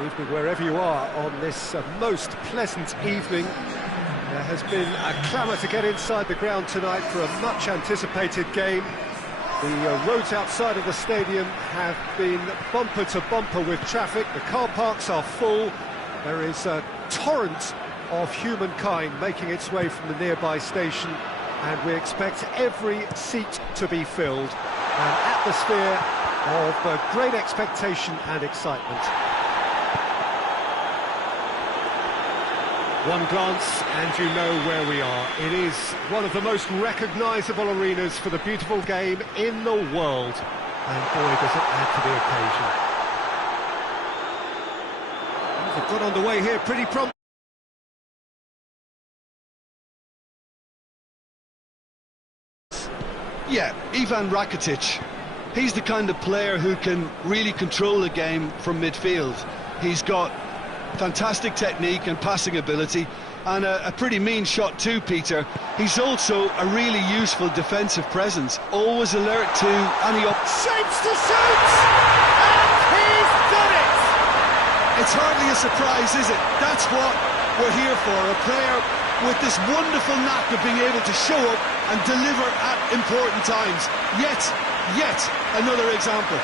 Good evening wherever you are on this most pleasant evening. There has been a clamour to get inside the ground tonight for a much-anticipated game. The roads outside of the stadium have been bumper to bumper with traffic. The car parks are full. There is a torrent of humankind making its way from the nearby station, and we expect every seat to be filled. An atmosphere of great expectation and excitement. One glance and you know where we are. It is one of the most recognisable arenas for the beautiful game in the world. And boy, does it add to the occasion. They've got underway here pretty promptly. Yeah, Ivan Rakitic. He's the kind of player who can really control a game from midfield. He's got fantastic technique and passing ability, and a pretty mean shot too, Peter. He's also a really useful defensive presence, always alert to any shapes to shoot! And he's done it! It's hardly a surprise, is it? That's what we're here for, a player with this wonderful knack of being able to show up and deliver at important times. Yet another example.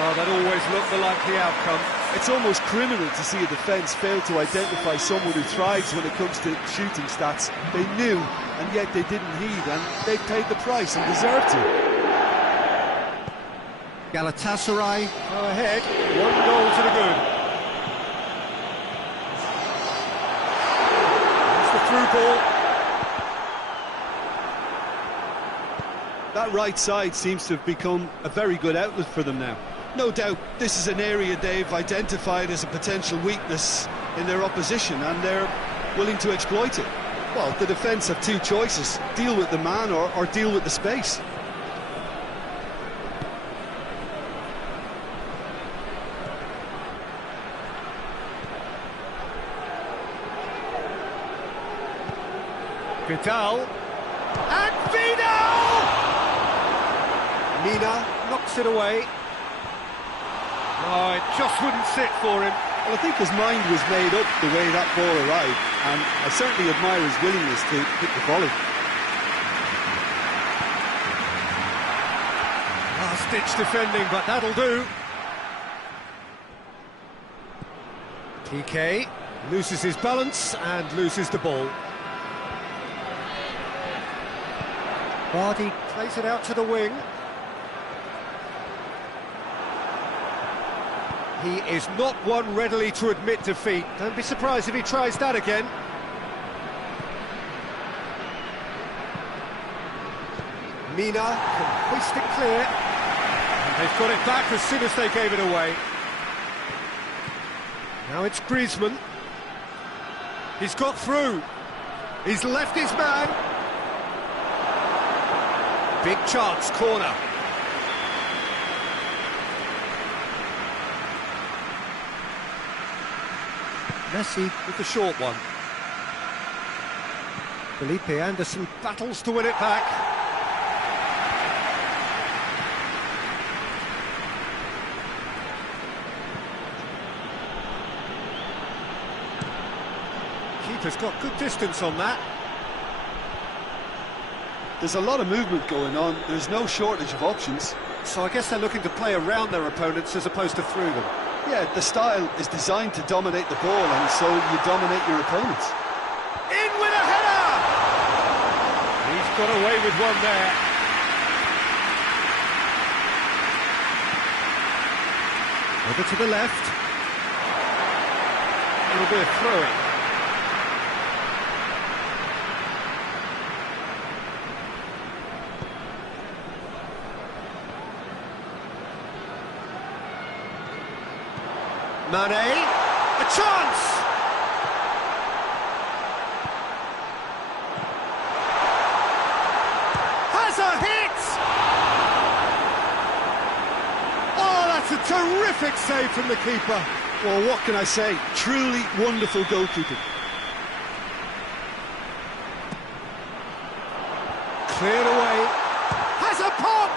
Oh, that always looked the likely outcome. It's almost criminal to see a defence fail to identify someone who thrives when it comes to shooting stats. They knew, and yet they didn't heed, and they paid the price and deserved to. Galatasaray go ahead, 1 goal to the good. It's the through ball. That right side seems to have become a very good outlet for them now. No doubt this is an area they've identified as a potential weakness in their opposition, and they're willing to exploit it. Well, the defence have two choices: deal with the man or deal with the space. Vidal, and Vidal! Mina knocks it away. Oh, it just wouldn't sit for him. Well, I think his mind was made up the way that ball arrived, and I certainly admire his willingness to hit the volley. Last-ditch defending, but that'll do. PK loses his balance and loses the ball. Vardy plays it out to the wing. He is not one readily to admit defeat. Don't be surprised if he tries that again. Mina can hoist it clear. And they've got it back as soon as they gave it away. Now it's Griezmann. He's got through. He's left his man. Big chance, corner. Messi with the short one. Felipe Anderson battles to win it back. Keeper's got good distance on that. There's a lot of movement going on. There's no shortage of options. So I guess they're looking to play around their opponents as opposed to through them. Yeah, the style is designed to dominate the ball, and so you dominate your opponents. In with a header! He's got away with one there. Over to the left. It'll be a throw-in. Mane, a chance! Has a hit! Oh, that's a terrific save from the keeper. Well, what can I say? Truly wonderful goalkeeping. Cleared away. Has a pop!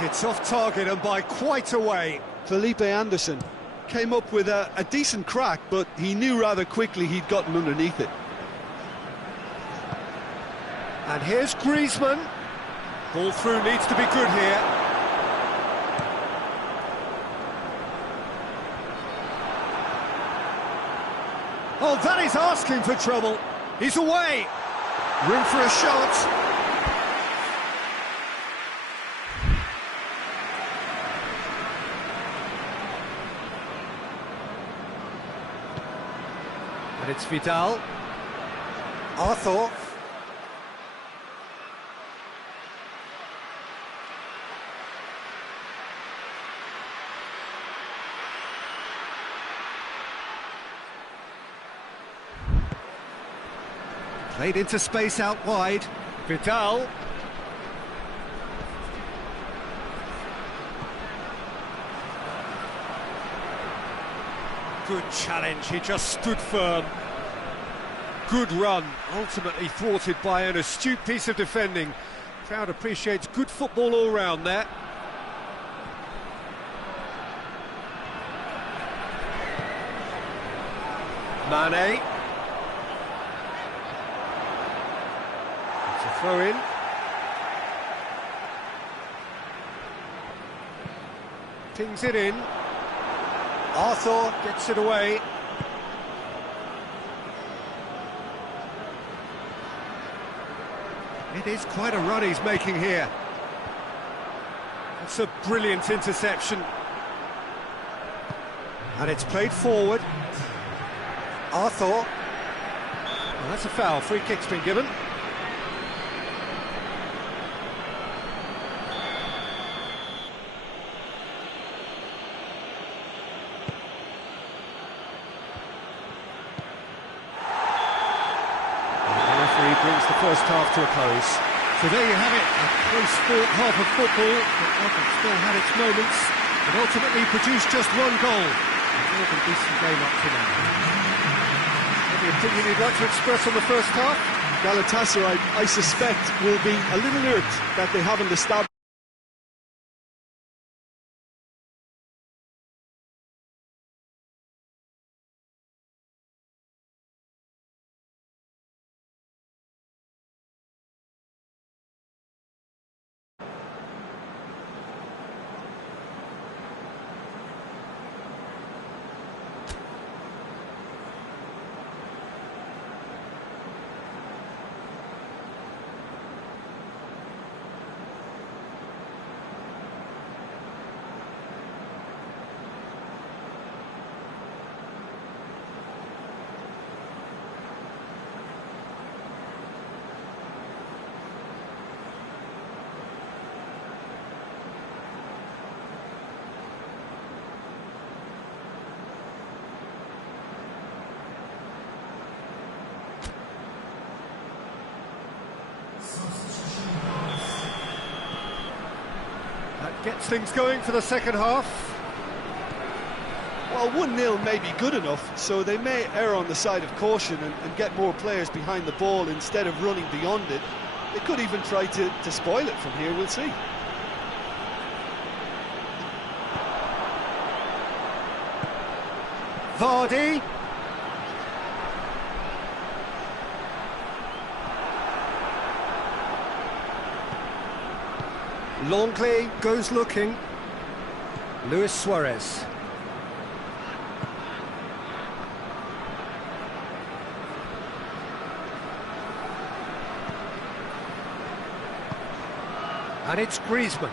It's off target and by quite a way. Felipe Anderson came up with a decent crack, but he knew rather quickly he'd gotten underneath it. And here's Griezmann. Ball through needs to be good here. Oh, that is asking for trouble. He's away. Room for a shot. And it's Vidal. Arthur. Played into space out wide. Vidal. Good challenge, he just stood firm. Good run, ultimately thwarted by an astute piece of defending. Crowd appreciates good football all round there. Mane. It's a throw in. Pings it in. Arthur gets it away. It is quite a run he's making here. It's a brilliant interception. And it's played forward. Arthur. Well, that's a foul. Free kick's been given. Brings the first half to a close. So there you have it, a close-fought half of football that often still had its moments, but ultimately produced just one goal. More than decent game up to now. Any opinion you'd like to express on the first half? Galatasaray, I suspect, will be a little irked that they haven't established. That gets things going for the second half. Well, 1-0 may be good enough, so they may err on the side of caution and get more players behind the ball instead of running beyond it. They could even try to spoil it from here, we'll see. Vardy. Longley goes looking. Luis Suarez. And it's Griezmann.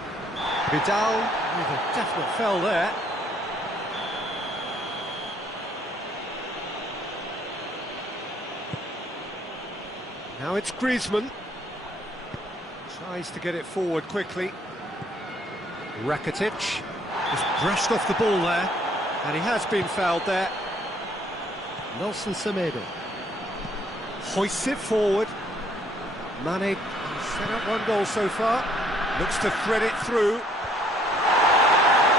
Vidal with a definite foul there. Now it's Griezmann. Tries to get it forward quickly. Rakitic just brushed off the ball there, and he has been fouled there. Nelson Semedo hoists it forward. Mane set up one goal so far. Looks to thread it through.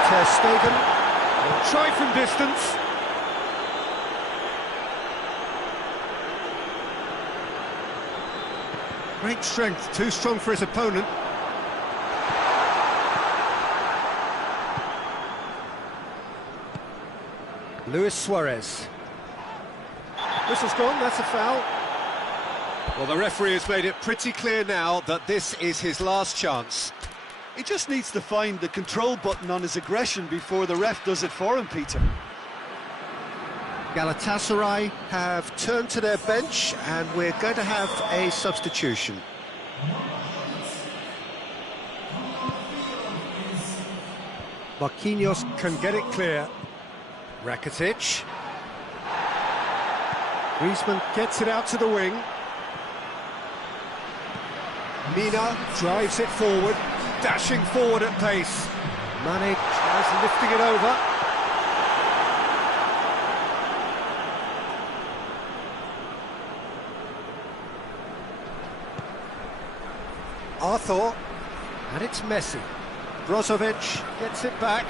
Ter Stegen will try from distance. Great strength, too strong for his opponent. Luis Suarez. Whistle's gone, that's a foul. Well, the referee has made it pretty clear now that this is his last chance. He just needs to find the control button on his aggression before the ref does it for him, Peter. Galatasaray have turned to their bench and we're going to have a substitution. Marquinhos can get it clear. Rakitic. Griezmann gets it out to the wing. Mina drives it forward, dashing forward at pace. Mane tries lifting it over. Arthur, and it's Messi. Brozovic gets it back.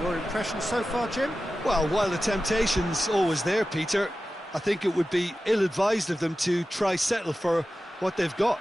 Your impression so far, Jim? Well, while the temptation's always there, Peter, I think it would be ill-advised of them to try settle for what they've got.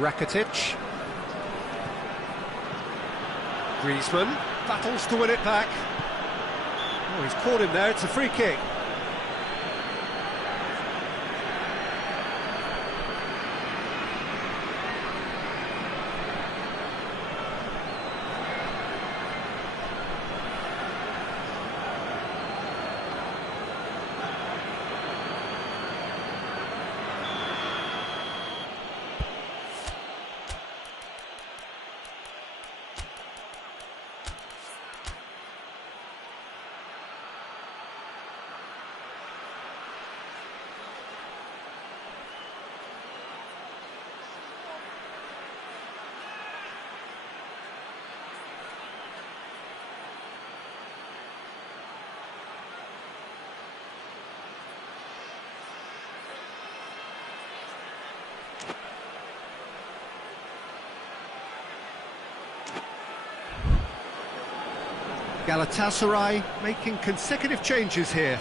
Rakitic. Griezmann battles to win it back. Oh, he's caught him there, it's a free kick. Galatasaray making consecutive changes here.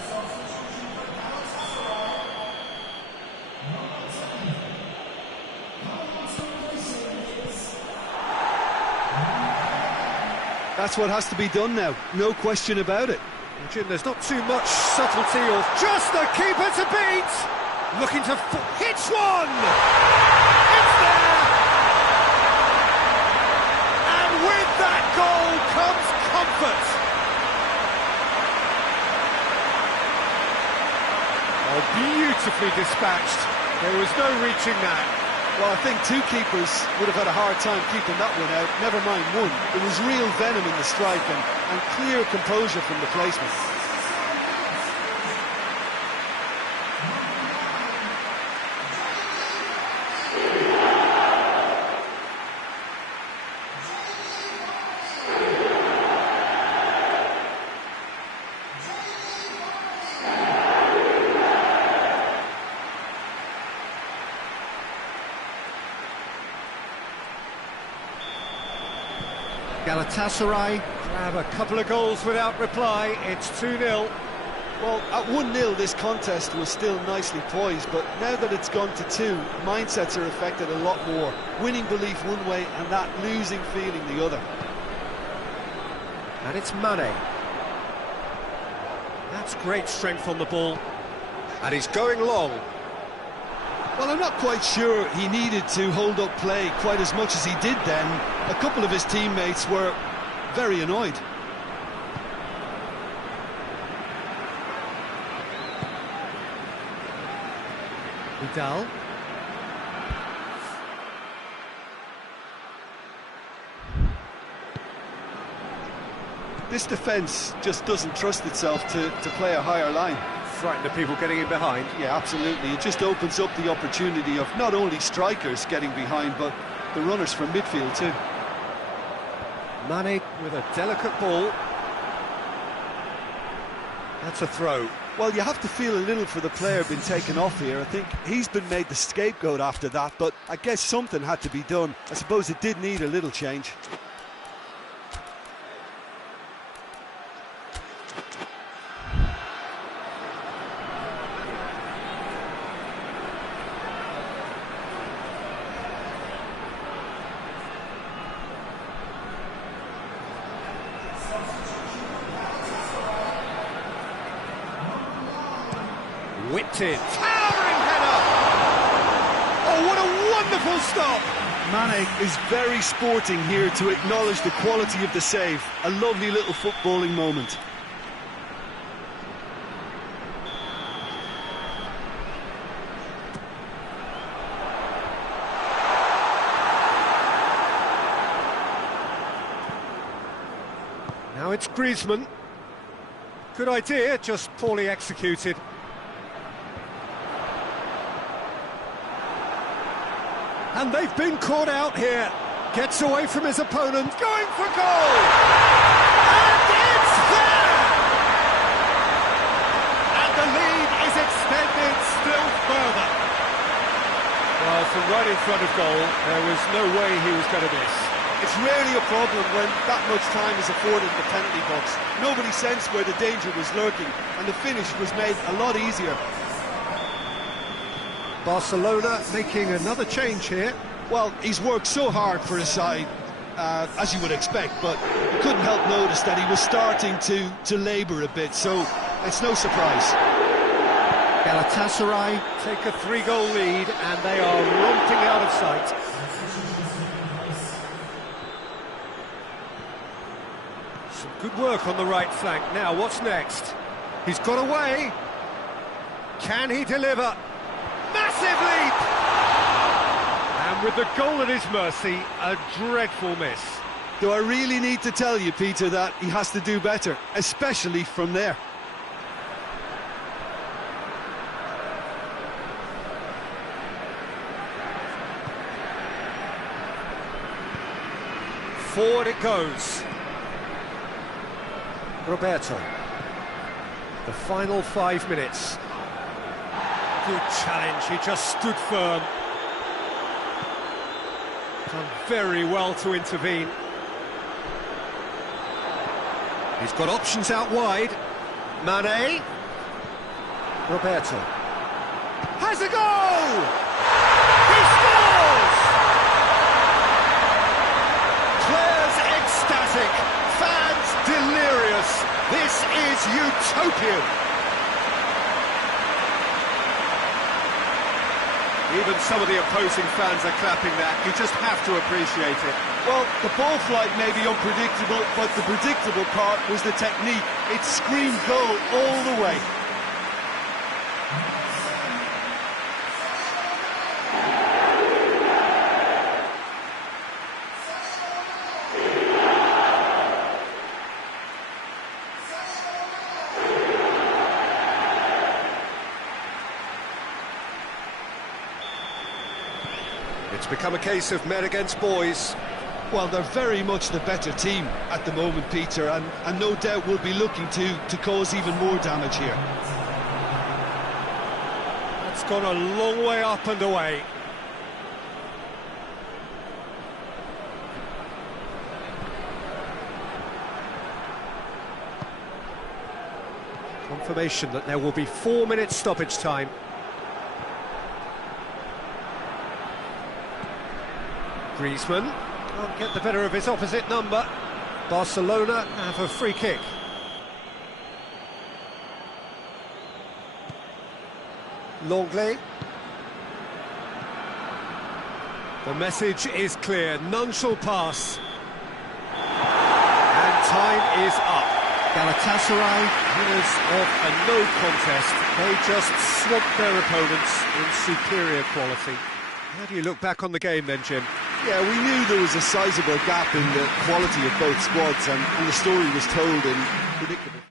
That's what has to be done now, no question about it. Jim, there's not too much subtlety or just the keeper to beat. Looking to hits one. It's there. And with that goal comes comfort. Oh, beautifully dispatched. There was no reaching that. Well, I think two keepers would have had a hard time keeping that one out, never mind one. There was real venom in the strike and clear composure from the placement. Galatasaray grab a couple of goals without reply. It's 2-0. Well, at 1-0 this contest was still nicely poised, but now that it's gone to 2, mindsets are affected a lot more. Winning belief one way and that losing feeling the other. And it's Mane. That's great strength on the ball. And he's going long. Well, I'm not quite sure he needed to hold up play quite as much as he did then. A couple of his teammates were very annoyed. Vidal. This defence just doesn't trust itself to play a higher line. Frightened of people getting in behind. Yeah, absolutely. It just opens up the opportunity of not only strikers getting behind, but the runners from midfield too. Mane with a delicate ball. That's a throw. Well, you have to feel a little for the player being taken off here. I think he's been made the scapegoat after that, but I guess something had to be done. I suppose it did need a little change. Whipped in, towering header! Oh, what a wonderful stop! Mane is very sporting here to acknowledge the quality of the save. A lovely little footballing moment. Now it's Griezmann. Good idea, just poorly executed. And they've been caught out here. Gets away from his opponent, going for goal! And it's there! And the lead is extended still further. Well, from right in front of goal, there was no way he was going to miss. It's rarely a problem when that much time is afforded in the penalty box. Nobody sensed where the danger was lurking, and the finish was made a lot easier. Barcelona making another change here. Well, he's worked so hard for his side, as you would expect, but you couldn't help notice that he was starting to labour a bit, so it's no surprise. Galatasaray take a 3-goal lead, and they are romping out of sight. Some good work on the right flank. Now, what's next? He's got away. Can he deliver? Massive leap! And with the goal at his mercy, a dreadful miss. Do I really need to tell you, Peter, that he has to do better, especially from there? Forward it goes. Roberto. The final 5 minutes. Good challenge, he just stood firm. Done very well to intervene. He's got options out wide. Mane. Roberto. Has a goal! He scores! Players ecstatic, fans delirious. This is utopian. Even some of the opposing fans are clapping that. You just have to appreciate it. Well, the ball flight may be unpredictable, but the predictable part was the technique. It screamed goal all the way. It's become a case of men against boys. Well, they're very much the better team at the moment, Peter, and no doubt will be looking to cause even more damage here. That's gone a long way up and away. Confirmation that there will be 4 minutes stoppage time. Griezmann can't get the better of his opposite number. Barcelona have a free kick. Longley. The message is clear, none shall pass. And time is up. Galatasaray, winners of a no contest. They just swamped their opponents in superior quality. How do you look back on the game then, Jim? Yeah, we knew there was a sizable gap in the quality of both squads, and the story was told in predictable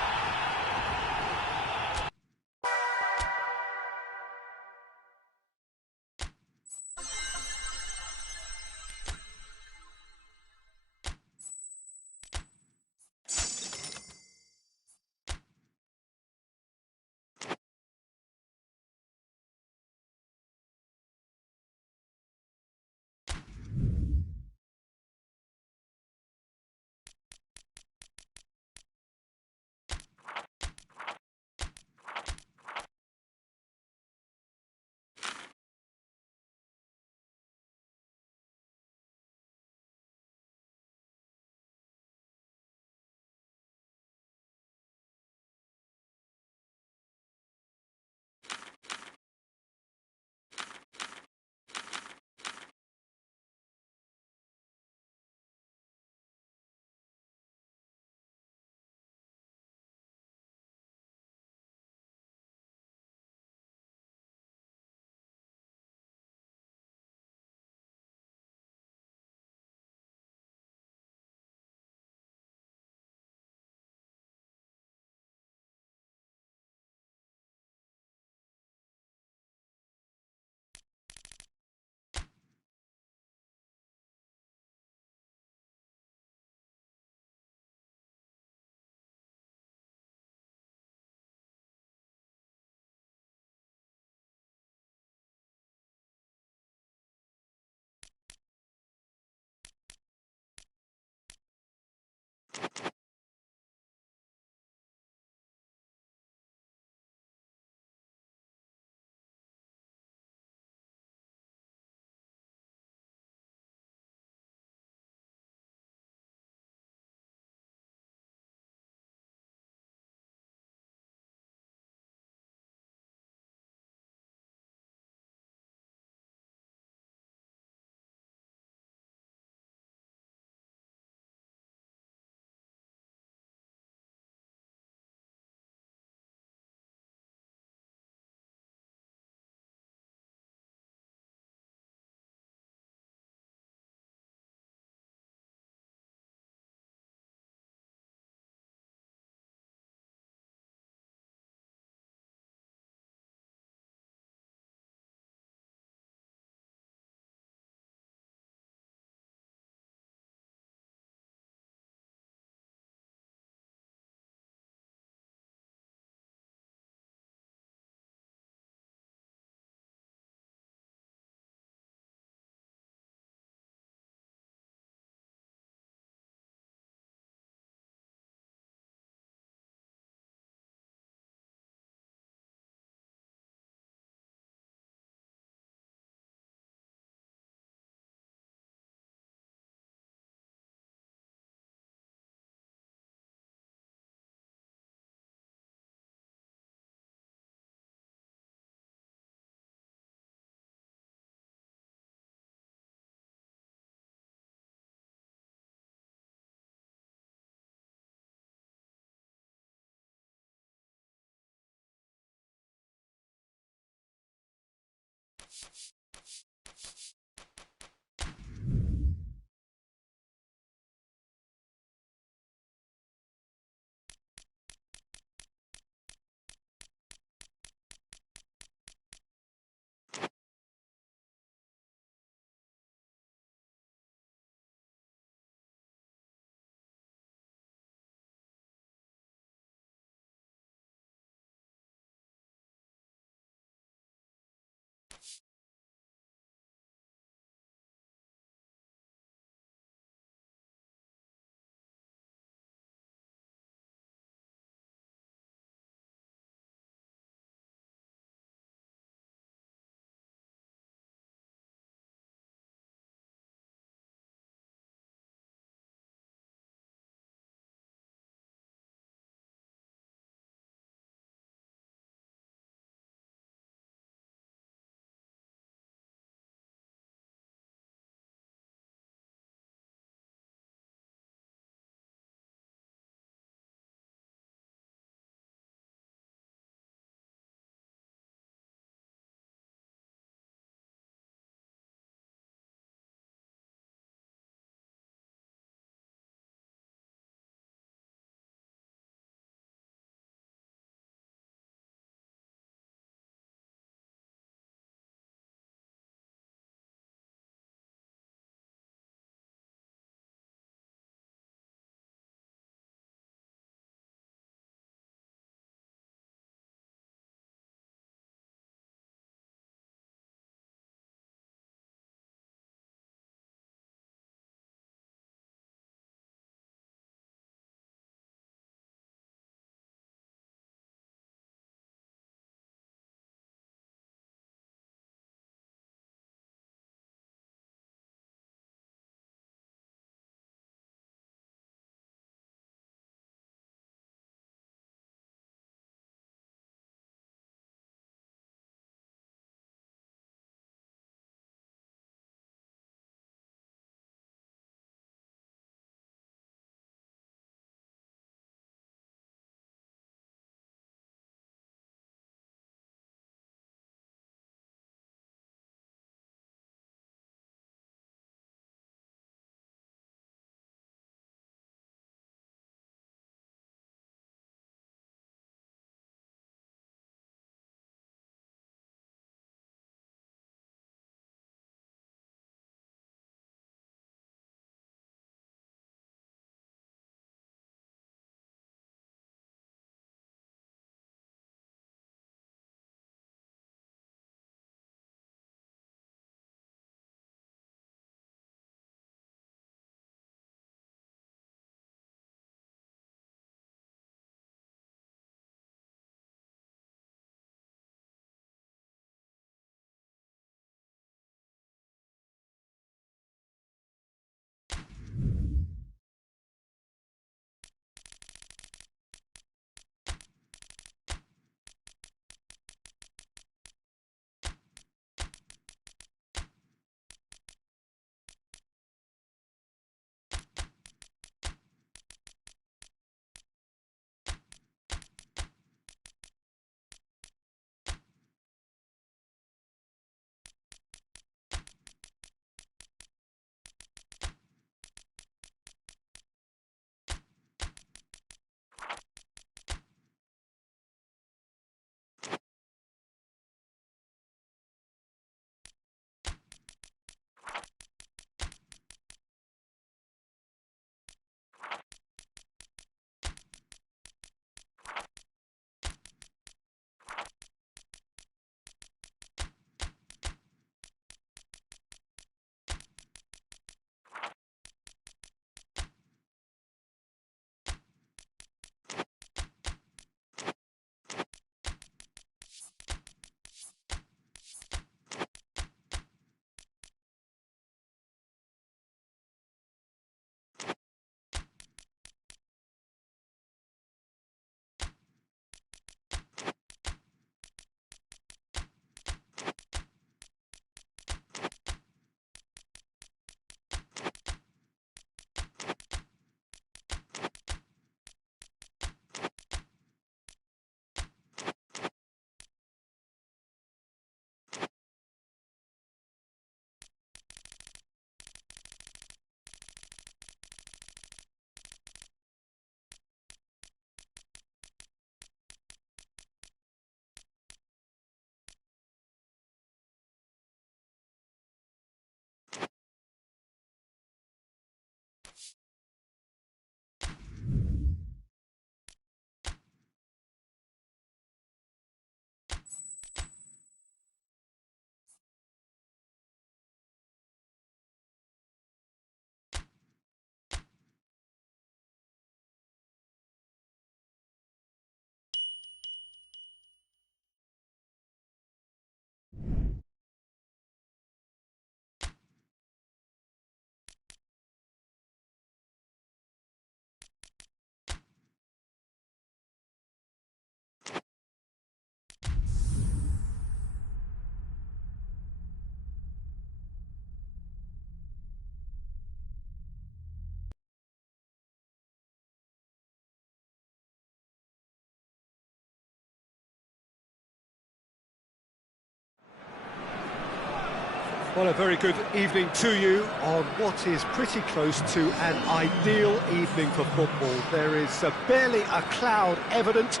Well, a very good evening to you on what is pretty close to an ideal evening for football. There is barely a cloud evident.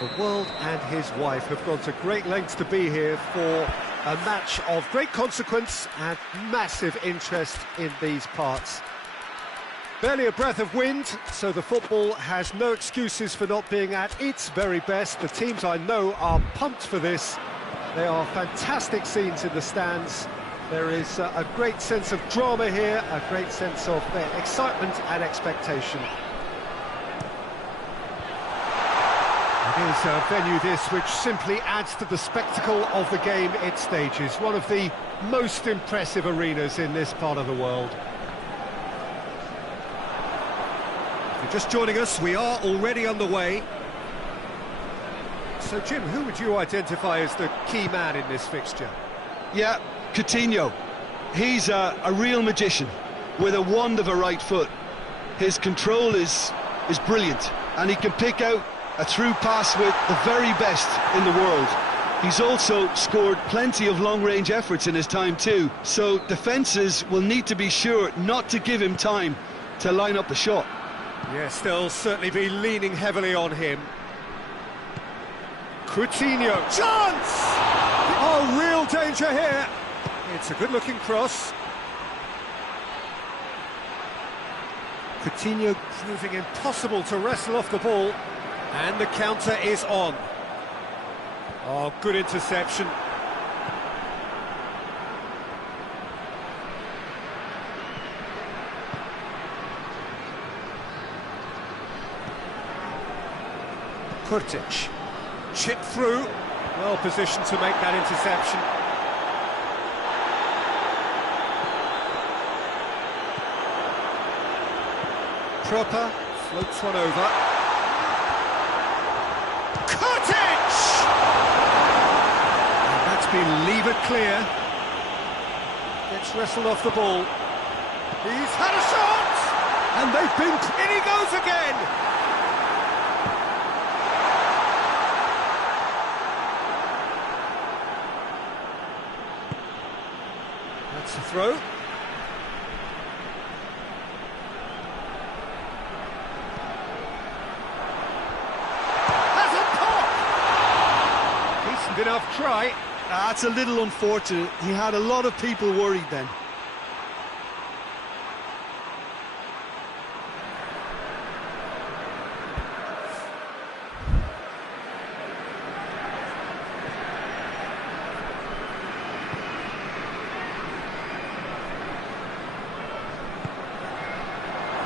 The world and his wife have gone to great lengths to be here for a match of great consequence and massive interest in these parts. Barely a breath of wind, so the football has no excuses for not being at its very best. The teams I know are pumped for this. They are fantastic scenes in the stands. There is a great sense of drama here, a great sense of excitement and expectation. It is a venue this which simply adds to the spectacle of the game it stages. One of the most impressive arenas in this part of the world. If you're just joining us, we are already underway. So, Jim, who would you identify as the key man in this fixture? Yeah, Coutinho. He's a real magician with a wand of a right foot. His control is brilliant, and he can pick out a through pass with the very best in the world. He's also scored plenty of long-range efforts in his time too, so defences will need to be sure not to give him time to line up the shot. Yes, they'll certainly be leaning heavily on him. Coutinho, chance! Oh, real danger here. It's a good-looking cross. Coutinho proving impossible to wrestle off the ball. And the counter is on. Oh, good interception. Kurtic. Chip through. Well positioned to make that interception. Proper floats one over. Kurtic! And that's been levered clear. Gets wrestled off the ball. He's had a shot! And they've been... In he goes again! That's a throw. Enough try. That's a little unfortunate. He had a lot of people worried then.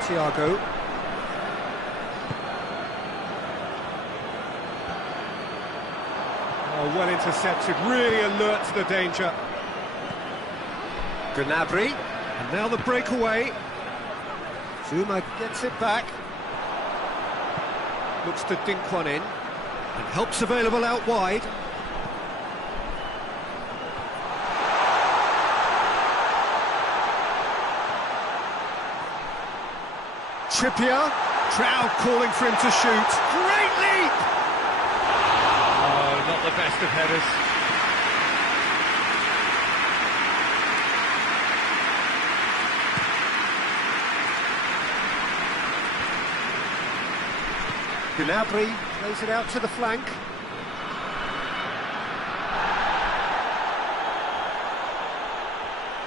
Thiago. Well intercepted, really alert to the danger. Gnabry, and now the breakaway. Zuma gets it back. Looks to dink one in, and help's available out wide. Trippier, crowd calling for him to shoot. Great leap! Not the best of headers. Gnabry plays it out to the flank.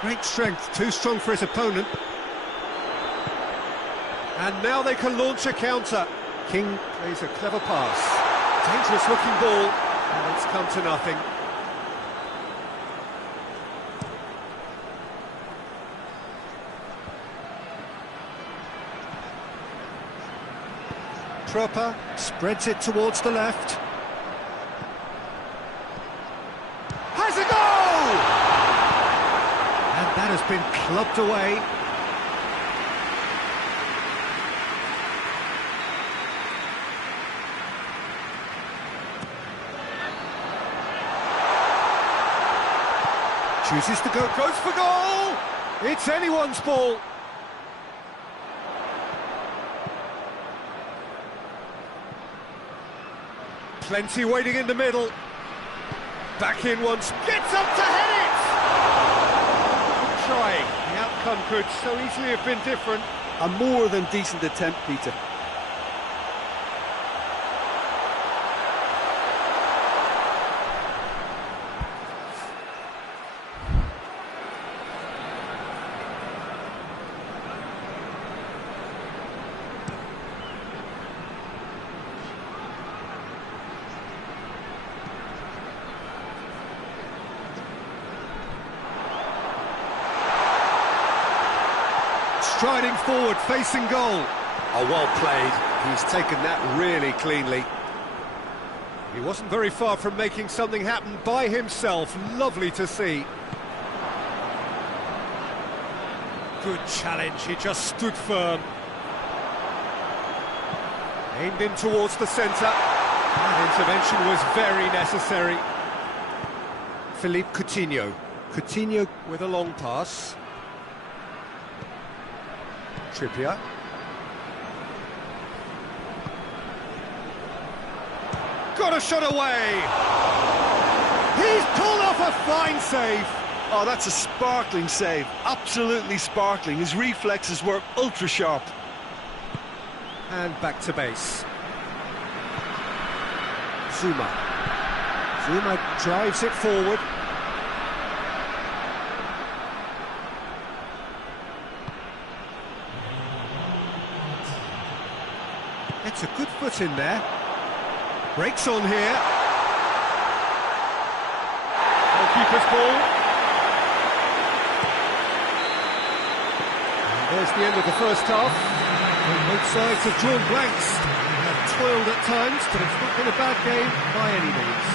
Great strength, too strong for his opponent. And now they can launch a counter. King plays a clever pass. Dangerous looking ball. And it's come to nothing. Proper spreads it towards the left. Has a goal! And that has been clubbed away. Chooses to go, goes for goal! It's anyone's ball! Plenty waiting in the middle. Back in once, gets up to head it! trying. The outcome could so easily have been different. A more than decent attempt, Peter. Striding forward, facing goal. Oh, well played. He's taken that really cleanly. He wasn't very far from making something happen by himself. Lovely to see. Good challenge, he just stood firm. Aimed in towards the centre. That intervention was very necessary. Philippe Coutinho. Coutinho with a long pass. Trippier. Got a shot away! He's pulled off a fine save! Oh, that's a sparkling save. Absolutely sparkling. His reflexes were ultra sharp. And back to base. Zuma. Zuma drives it forward. It's a good foot in there. Breaks on here. Goalkeeper's ball. And there's the end of the first half. Both sides have drawn blanks. Have toiled at times, but it's not been a bad game by any means.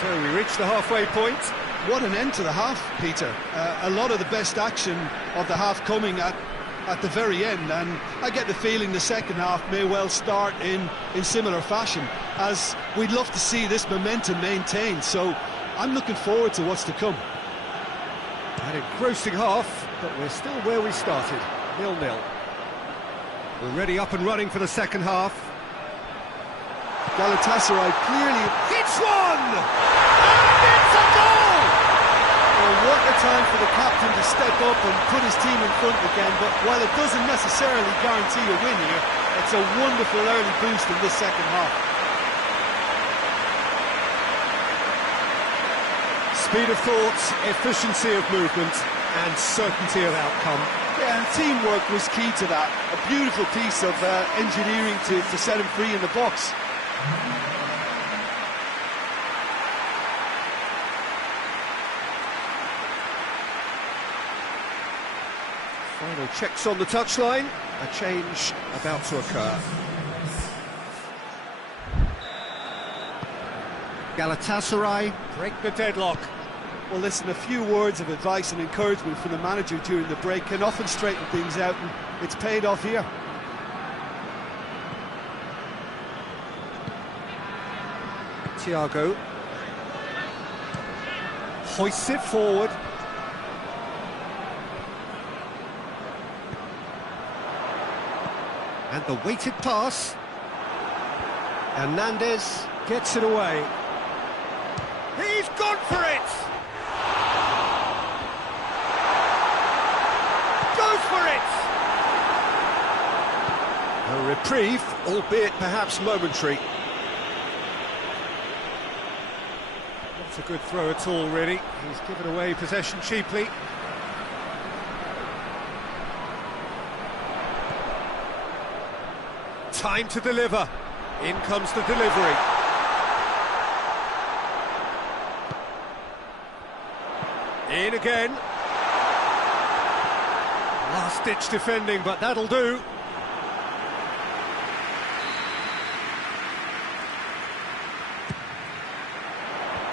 So we reach the halfway point. What an end to the half, Peter. A lot of the best action of the half coming at the very end, and I get the feeling the second half may well start in similar fashion, as we'd love to see this momentum maintained, so I'm looking forward to what's to come. An engrossing half, but we're still where we started, 0-0. Already up and running for the second half. Galatasaray clearly Hits one! And it's a goal! Well, what a time for the captain to step up and put his team in front again, but while it doesn't necessarily guarantee a win here, it's a wonderful early boost in this second half. Speed of thought, efficiency of movement, and certainty of outcome. Yeah, and teamwork was key to that. A beautiful piece of engineering to set him free in the box. Final checks on the touchline. A change about to occur. Galatasaray break the deadlock. Well, listen, a few words of advice and encouragement from the manager during the break can often straighten things out, and it's paid off here. Thiago hoists it forward. And the weighted pass. Hernandez gets it away. He's gone for it! Goes for it! A reprieve, albeit perhaps momentary. Not a good throw at all, really. He's given away possession cheaply. Time to deliver. In comes the delivery. In again. Last-ditch defending, but that'll do.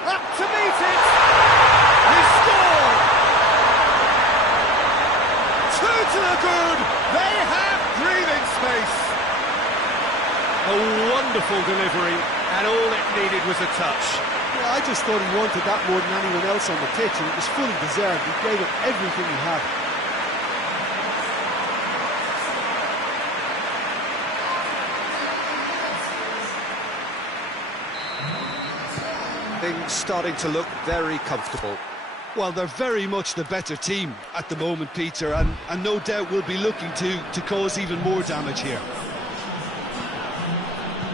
Up to meet it. He scored. 2 to the good. They have breathing space. A wonderful delivery, and all it needed was a touch. Yeah, I just thought he wanted that more than anyone else on the pitch, and it was fully deserved. He gave it everything he had. Things starting to look very comfortable. Well, they're very much the better team at the moment, Peter, and no doubt will be looking to cause even more damage here.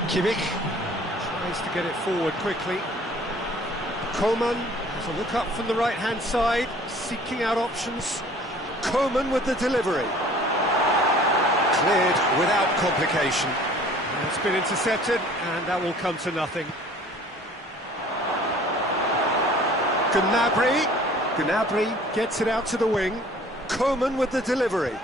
Kimmich tries to get it forward quickly. Koeman has a look up from the right-hand side, seeking out options. Koeman with the delivery. Cleared without complication. And it's been intercepted, and that will come to nothing. Gnabry gets it out to the wing. Koeman with the delivery.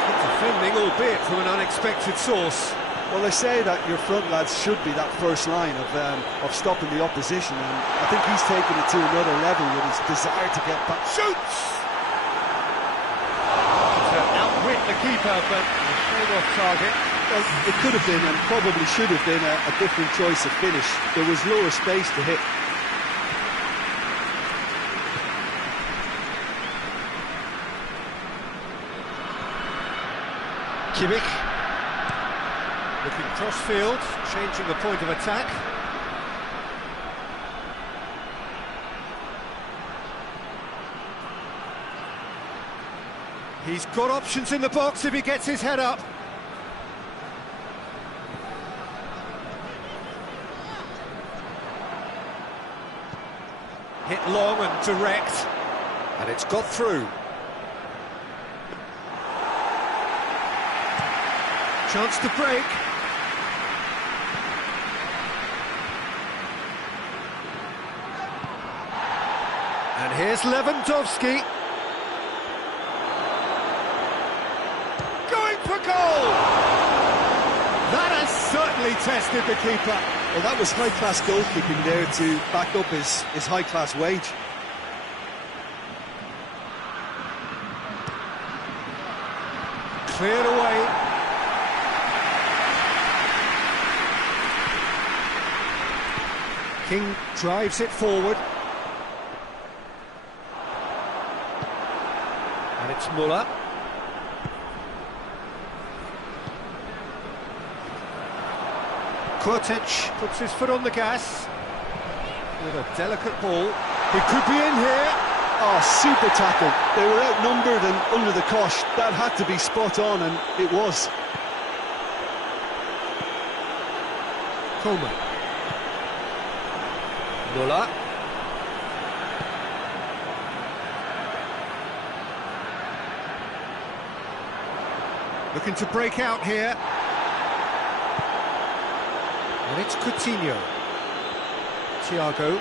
Good defending, albeit from an unexpected source. Well, they say that your front lads should be that first line of stopping the opposition, and I think he's taken it to another level with his desire to get back. Shoots! To outwit the keeper, but straight off target. Well, it could have been, and probably should have been, a different choice of finish. There was lower space to hit. Kimmich. Looking cross-field, changing the point of attack. He's got options in the box if he gets his head up. Hit long and direct, and it's got through. Chance to break. And here's Lewandowski. Going for goal! That has certainly tested the keeper. Well, that was high-class goal-kicking there to back up his high-class wage. Cleared away. King drives it forward. And it's Müller. Kurtic puts his foot on the gas with a delicate ball. He could be in here. Oh, super tackle. They were outnumbered and under the cosh. That had to be spot on, and it was. Koeman. Müller. Looking to break out here. And it's Coutinho. Thiago.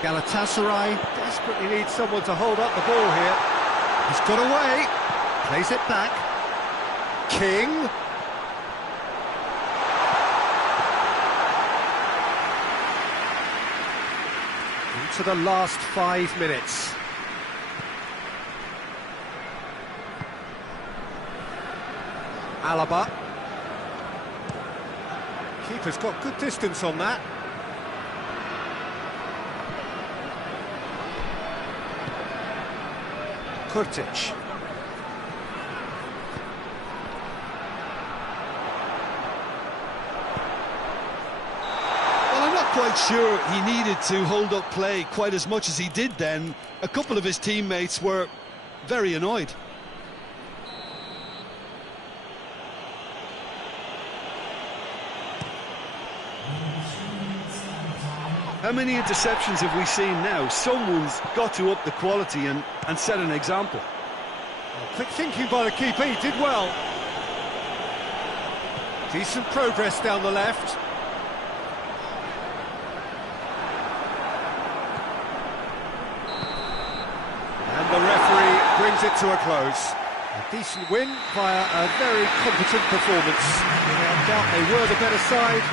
Galatasaray desperately needs someone to hold up the ball here. He's got away. Plays it back. King. Into the last 5 minutes. Alaba. Keeper's got good distance on that. Kurtic. Well, I'm not quite sure he needed to hold up play quite as much as he did then. A couple of his teammates were very annoyed. How many interceptions have we seen now? Someone's got to up the quality and set an example. Quick thinking by the keeper, he did well. Decent progress down the left. And the referee brings it to a close. A decent win via a very competent performance. Without doubt they were the better side.